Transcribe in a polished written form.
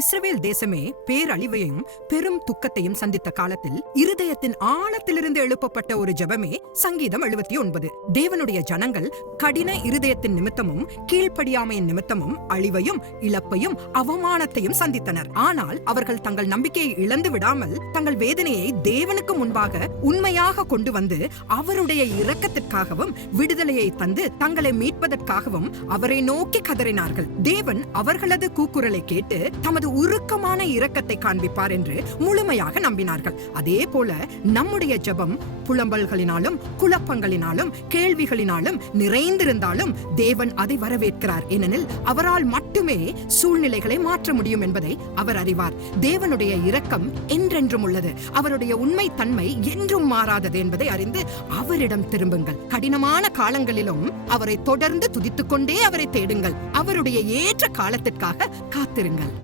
இஸ்ரவேல் தேசமே பேரழிவையும் பெரும் துக்கத்தையும் சந்தித்த காலத்தில் இருதயத்தின் ஆழத்திலிருந்து எழுப்பப்பட்ட ஒரு ஜெபமே சங்கீதம் 79. தேவனுடைய ஜனங்கள் கடின இருதயத்தின் நிமித்தமும் கீழ்ப்படியாமையின் நிமித்தமும் அழிவையும் இழப்பையும் அவமானத்தையும் சந்தித்தனர். ஆனால் அவர்கள் தங்கள் நம்பிக்கையை இழந்து விடாமல் தங்கள் வேதனையை தேவனுக்கு முன்பாக உண்மையாக கொண்டு வந்து அவருடைய இரக்கத்திற்காகவும் விடுதலையை தந்து தங்களை மீட்பதற்காகவும் அவரை நோக்கி கதறினார்கள். தேவன் அவர்களது கூக்குரலை கேட்டு தமது உருக்கமான இரக்கத்தை காண்பிப்பார் என்று முழுமையாக நம்பினார்கள். அதே போல நம்முடைய ஜெபம் புலம்பல்களினாலும் குழப்பங்களினாலும் கேள்விகளினாலும் நிறைந்திருந்தாலும் தேவன் அதை வரவேற்கிறார். ஏனெனில் அவரால் மட்டுமே சூழ்நிலைகளை மாற்ற முடியும் என்பதை அவர் அறிவார். தேவனுடைய இரக்கம் என்றென்றும் உள்ளது. அவருடைய உண்மை தன்மை என்றும் மாறாதது என்பதை அறிந்து அவரிடம் திரும்புங்கள். கடினமான காலங்களிலும் அவரை தொடர்ந்து துதித்துக் கொண்டே அவரை தேடுங்கள். அவருடைய ஏற்ற காலத்திற்காக காத்திருங்கள்.